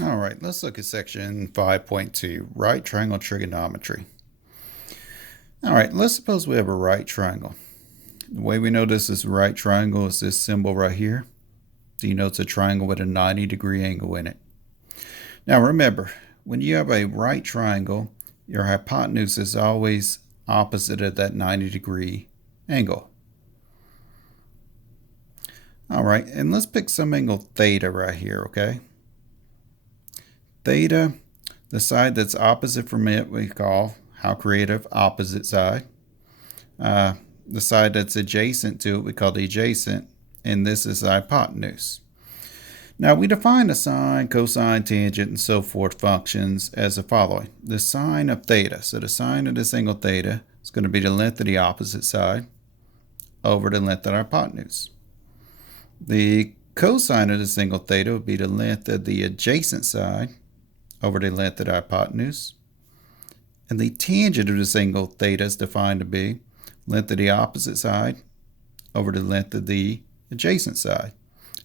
All right, let's look at section 5.2, right triangle trigonometry. All right, let's suppose we have a right triangle. The way we know this is a right triangle is this symbol right here. Denotes a triangle with a 90-degree angle in it. Now remember, when you have a right triangle, your hypotenuse is always opposite of that 90-degree angle. All right, and let's pick some angle theta right here, okay? Theta, the side that's opposite from it, we call, how creative, opposite side. The side that's adjacent to it, we call the adjacent, and this is the hypotenuse. Now we define the sine, cosine, tangent, and so forth functions as the following. The sine of theta, so the sine of this angle theta is going to be the length of the opposite side over the length of the hypotenuse. The cosine of this angle theta would be the length of the adjacent side over the length of the hypotenuse. And the tangent of this angle theta is defined to be length of the opposite side over the length of the adjacent side.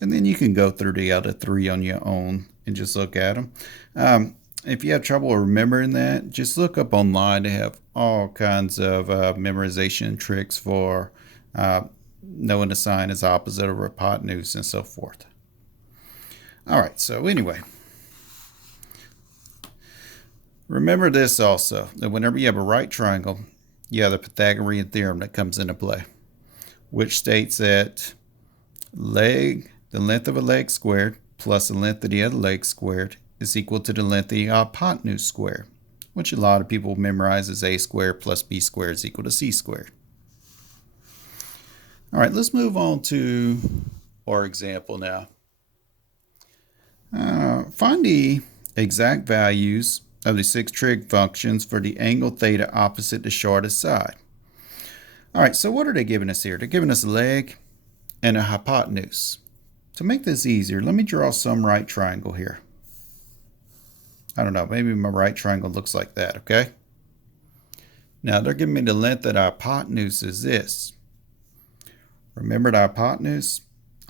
And then you can go through the other three on your own and just look at them. If you have trouble remembering that, just look up online. They have all kinds of memorization tricks for knowing the sine is opposite of hypotenuse and so forth. All right, so anyway, remember this also, that whenever you have a right triangle, you have the Pythagorean theorem that comes into play, which states that the length of a leg squared plus the length of the other leg squared is equal to the length of the hypotenuse squared, which a lot of people memorize as a squared plus b squared is equal to c squared. All right, let's move on to our example now. Find the exact values of the 6 trig functions for the angle theta opposite the shortest side. All right, so what are they giving us here? They're giving us a leg and a hypotenuse. To make this easier, let me draw some right triangle here. I don't know, maybe my right triangle looks like that, okay? Now they're giving me the length of the hypotenuse is this. Remember the hypotenuse?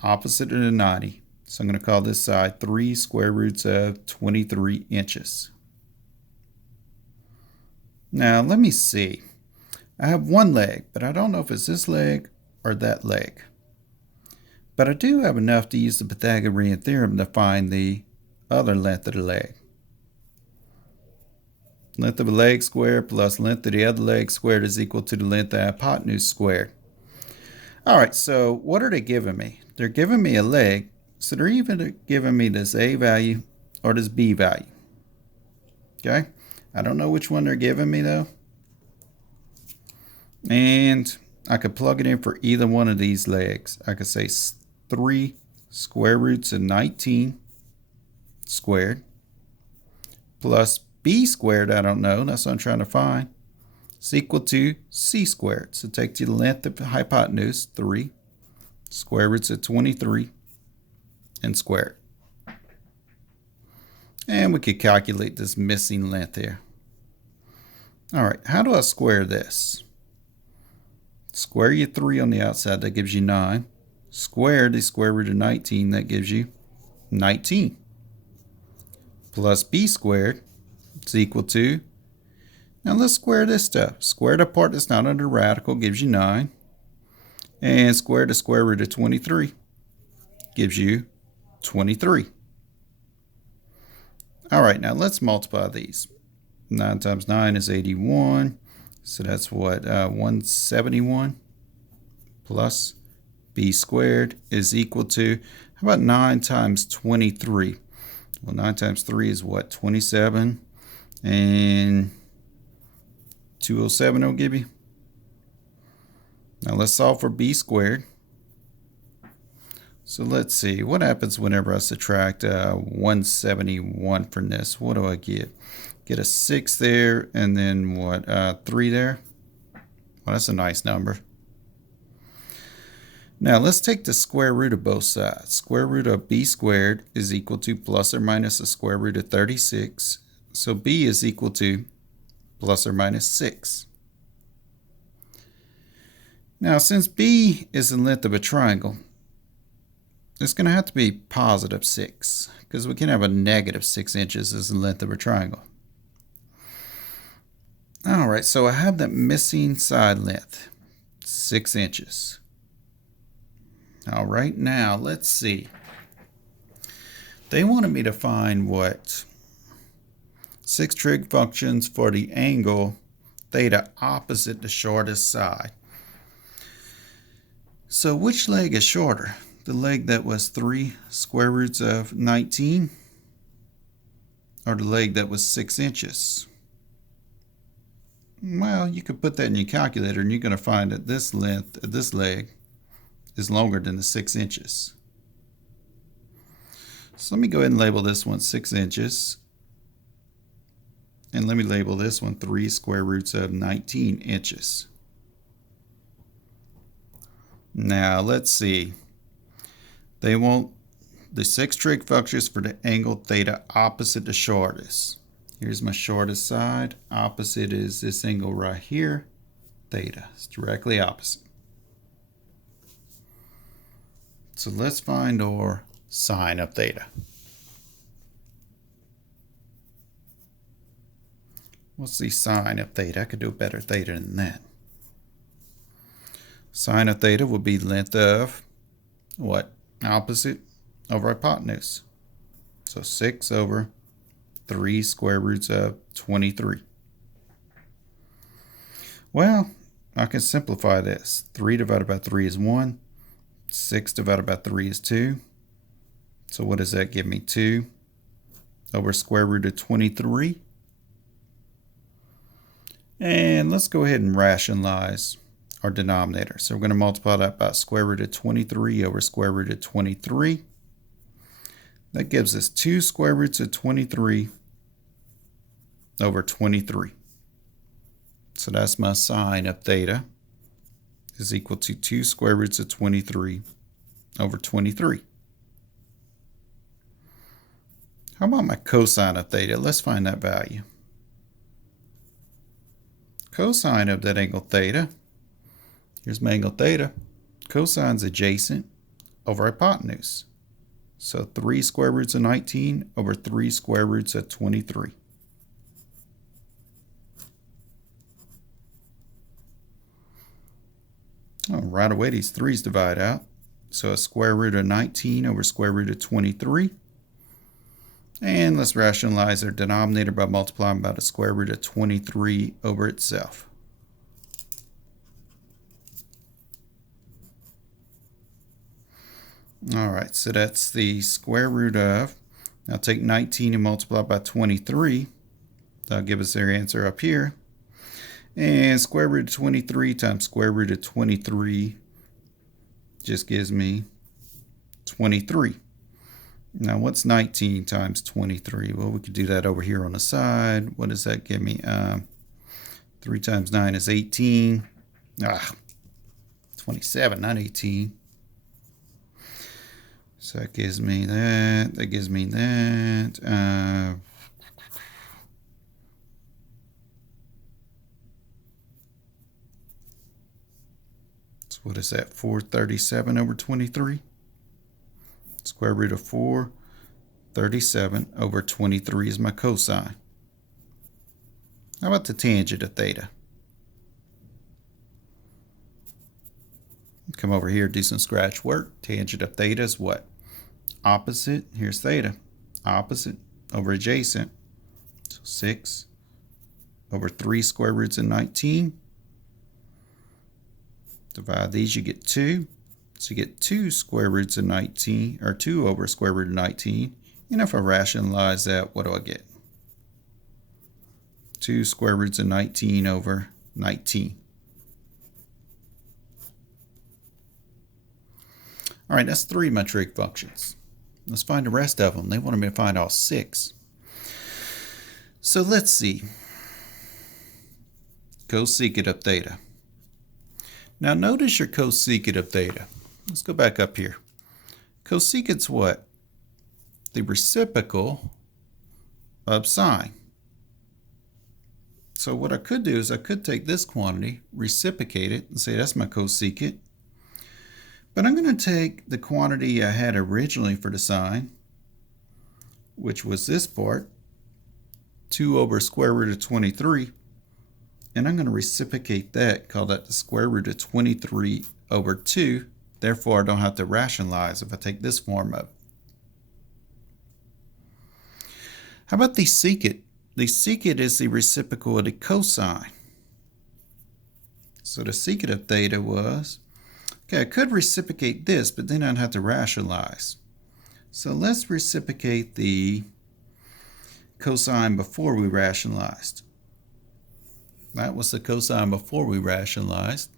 Opposite of the 90. So I'm going to call this side 3 square roots of 23 inches. Now let me see. I have one leg, but I don't know if it's this leg or that leg. But I do have enough to use the Pythagorean theorem to find the other length of the leg. Length of a leg squared plus length of the other leg squared is equal to the length of the hypotenuse squared. All right, so what are they giving me? They're giving me a leg, so they're either giving me this A value or this B value. Okay, I don't know which one they're giving me though. And I could plug it in for either one of these legs. I could say 3 square roots of 19 squared plus b squared, I don't know, that's what I'm trying to find, is equal to c squared. So take the length of the hypotenuse, 3 square roots of 23 and square it. And we could calculate this missing length here. All right, how do I square this? Square your 3 on the outside, that gives you 9. Square the square root of 19, that gives you 19. Plus b squared is equal to, now let's square this stuff. Square the part that's not under radical gives you 9. And square the square root of 23 gives you 23. All right, now let's multiply these. 9 times 9 is 81. So that's what, 171 plus b squared is equal to, how about 9 times 23? Well, 9 times 3 is what, 27? And 207 will give you. Now let's solve for b squared. So let's see, what happens whenever I subtract 171 from this? What do I get? Get a 6 there, and then what, 3 there? Well, that's a nice number. Now let's take the square root of both sides. Square root of b squared is equal to plus or minus the square root of 36. So b is equal to plus or minus 6. Now since b is the length of a triangle, it's going to have to be positive 6 because we can have a negative 6 inches as the length of a triangle. All right, so I have that missing side length, 6 inches. All right, now let's see. They wanted me to find what 6 trig functions for the angle theta opposite the shortest side. So which leg is shorter? The leg that was 3 square roots of 19 or the leg that was 6 inches? Well, you could put that in your calculator and you're going to find that this length of this leg is longer than the 6 inches. So let me go ahead and label this one 6 inches. And let me label this one 3 square roots of 19 inches. Now let's see. They want the 6 trig functions for the angle theta opposite the shortest. Here's my shortest side. Opposite is this angle right here. Theta. It's directly opposite. So let's find our sine of theta. What's the sine of theta? I could do a better theta than that. Sine of theta would be length of what? Opposite over hypotenuse. So 6 over 3 square roots of 23. Well, I can simplify this. 3 divided by 3 is 1. 6 divided by 3 is 2. So what does that give me? 2 over square root of 23. And let's go ahead and rationalize our denominator. So we're going to multiply that by square root of 23 over square root of 23. That gives us 2 square roots of 23 over 23. So that's my sine of theta is equal to 2 square roots of 23 over 23. How about my cosine of theta? Let's find that value. Cosine of that angle theta, here's my angle theta. Cosine's adjacent over hypotenuse. So 3 square roots of 19 over 3 square roots of 23. Oh, right away these 3's divide out. So a square root of 19 over square root of 23. And let's rationalize our denominator by multiplying by the square root of 23 over itself. All right, so that's the square root of, now take 19 and multiply by 23. That'll give us our answer up here. And square root of 23 times square root of 23 just gives me 23. Now what's 19 times 23? Well, we could do that over here on the side. What does that give me? 3 times 9 is 18. 27, not 18. So that gives me that. That gives me that. So what is that? 437 over 23? Square root of 437 over 23 is my cosine. How about the tangent of theta? Come over here, do some scratch work. Tangent of theta is what? Opposite, here's theta. Opposite over adjacent. So 6 over 3 square roots of 19. Divide these, you get 2. So you get 2 square roots of 19, or 2 over square root of 19. And if I rationalize that, what do I get? 2 square roots of 19 over 19. All right, that's 3 of my trig functions. Let's find the rest of them. They wanted me to find all 6. So let's see. Cosecant of theta. Now notice your cosecant of theta. Let's go back up here. Cosecant's what? The reciprocal of sine. So what I could do is I could take this quantity, reciprocate it, and say that's my cosecant. But I'm going to take the quantity I had originally for the sine, which was this part, 2 over square root of 23, and I'm going to reciprocate that, call that the square root of 23 over 2. Therefore, I don't have to rationalize if I take this form of it. How about the secant? The secant is the reciprocal of the cosine. So the secant of theta was, okay, I could reciprocate this, but then I'd have to rationalize. So let's reciprocate the cosine before we rationalized. That was the cosine before we rationalized.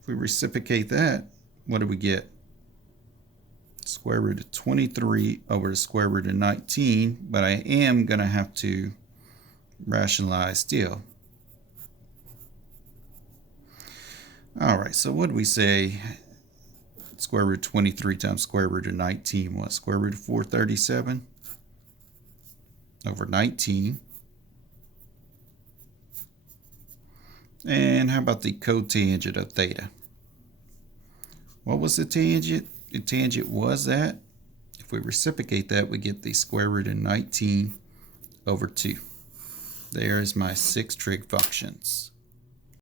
If we reciprocate that, what do we get? Square root of 23 over the square root of 19, but I am going to have to rationalize still. All right, so what do we say? Square root of 23 times square root of 19 was square root of 437 over 19. And how about the cotangent of theta? What was the tangent? The tangent was that. If we reciprocate that, we get the square root of 19 over 2. There is my 6 trig functions.